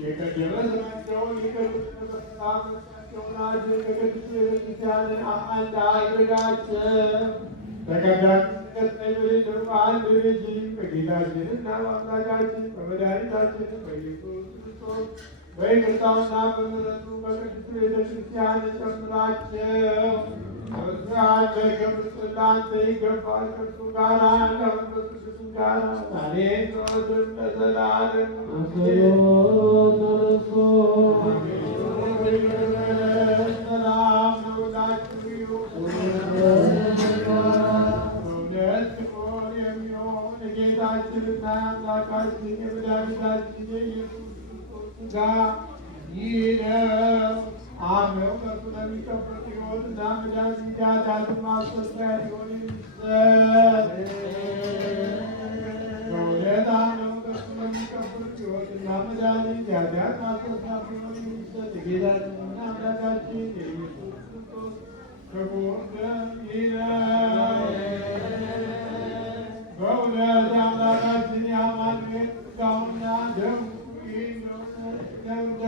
የቀደመ ስራቸውን ይቀጥሉናቸውን ከቅድስት ቤተክርስቲያንን አንድ አድርጋቸው። ተቀዳሽ ቀጣይ አንድ ልጅ በጌታችንና በአምላካችን በመድኃኒታችን በኢየሱስ ክርስቶስ በይቅርታውና በምሕረቱ በቅድስት ቤተክርስቲያን ጨምራቸው። በምስጋና በክብር ለአንተ ይገባል። ከእርሱ ጋር ከመንፈስ ቅዱስ ጋር ዛሬም ዘወትርም ለዘላለሙ ሰላም ለሁላችሁ ይሁን። በእውነት ፍቅር የሚሆን የጌታችንና የአምላካችን የመድኃኒታችን የኢየሱስ ክርስቶስ ሥጋ ይህ ነው። አምነው ከእርሱ ለሚቀበሉ ሕይወትና መዳን ኃጢአትን ማስተስረያ ሊሆን የሚሰጥ በእውነት አምነው ከእርሱ ለሚቀበሉ ሕይወትና መዳን ኃጢአት ማስተስረያ ሊሆን የሚሰጥ የጌታችንና አምላካችን የኢየሱስ ክርስቶስ ክቡር ደም ይህ ነው። በእውነት አምላካችን የአማኑኤል ሥጋውና ደሙ ይህ ነውና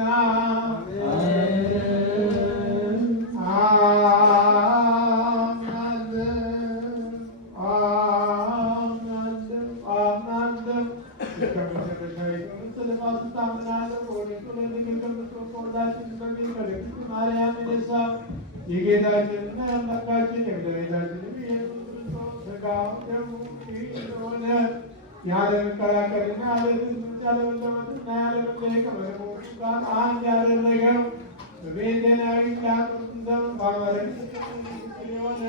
የጌታችንና የአምላካችን የመድኃኒታችን የኢየሱስ ክርስቶስ ሥጋው ደሙ ይህ ስለሆነ ያለ መከራከርና ያለ ምርጫ ለመለወጥና ያለ መለየት ከመለኮቱ ጋር አንድ ያደረገው በቤተናዊ ላቁርት ዘመን ባመረን የሆነ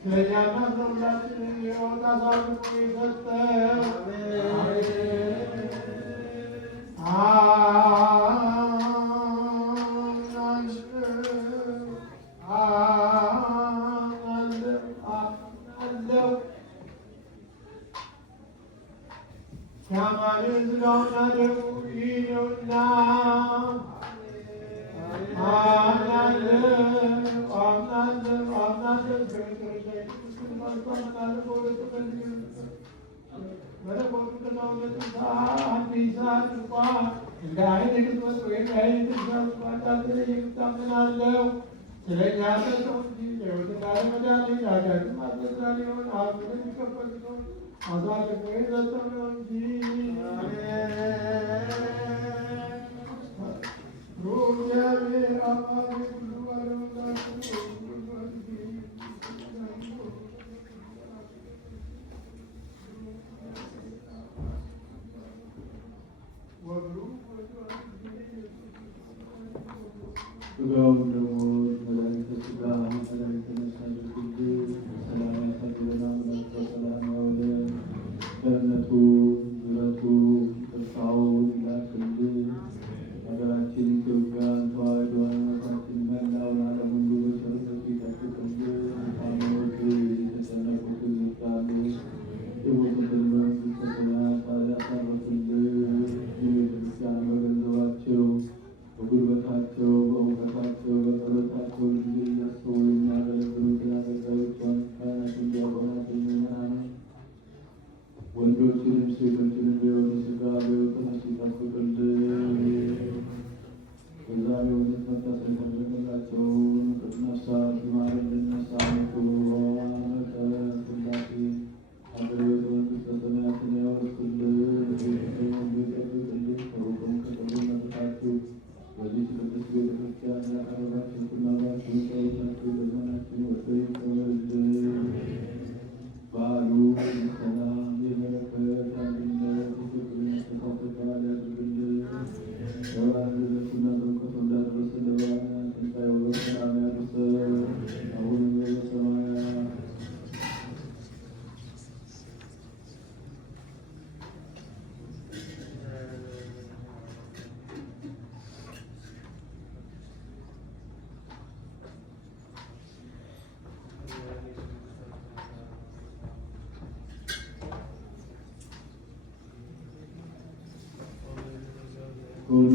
ስለኛና ስለሁላችን የወጣ ሳልፎ የሰጠ የአማኑኤል ሥጋውና ደሙ ይህ ነውና ስለኛ ሰው እንጂ የሕይወትና ለመድኃኒት ኃጢአትን ማስተስረያ ሊሆን አሁን የሚከፈል ነው አሳልፎ የሰጠው ነው እንጂ እግዚአብሔር አባት ሁሉ ባለመላኩ ሥጋውን ደግሞ መድኃኒተ ሥጋ መድኃኒተ ነፍስ አድርግልን። በሰላም ያሳድረናል፣ በሰላም ያውለን። ቸርነቱ ምሕረቱ ይቅርታውን ይላክልን። ሀገራችን ኢትዮጵያን ተዋሕዶ ሃይማኖታችን መላውን ዓለም ሁሉ በቸርነቱ ይጠብቅልን። ታሞች የተጨነቁትን ይርዳልን። የሞቱትን መንግሥተ ሰማያት ያሳርፍልን። የቤተክርስቲያን በገንዘባቸው በጉልበታቸው በእውቀታቸው በጸሎታቸው ጊዜ እያስተውሉ የሚያገለግሉትን አገልጋዮቿን ካህናትን፣ ዲያቆናትን፣ ምዕመናንን ወንዶችንም ሴቶችንም በሕይወተ ሥጋ በሕይወተ ነፍስ ይጠብቅልን። በዛ የእውነት መታሰቢያ የተደረገላቸውን ነፍሳት ይማርልን። ነፍሳት ስላሴ ሀገረ ቤተ መንግሥተ ሰማያትን ያወርስልን። ቤተሰቡን ይጠብቅልን። ከሩቅም ከቅርብም መጥታችሁ በዚህ ቅድስት ቤተክርስቲያን ያቀረባችሁትን መባችሁን ጸሎታችሁ ልመናችሁን ወስዶ ይቀበልልን። በዓሉ የሰላም የበረከት የአንድነት የፍቅር መስተፋቅር በዓል ያድርግልን። በበዓለ ልደቱና ጥምቀቱ እንዳደረሰን ለበዓለ ትንሣኤው በሰላም ያድርሰን። አሁንም በሰማያት ሆኖ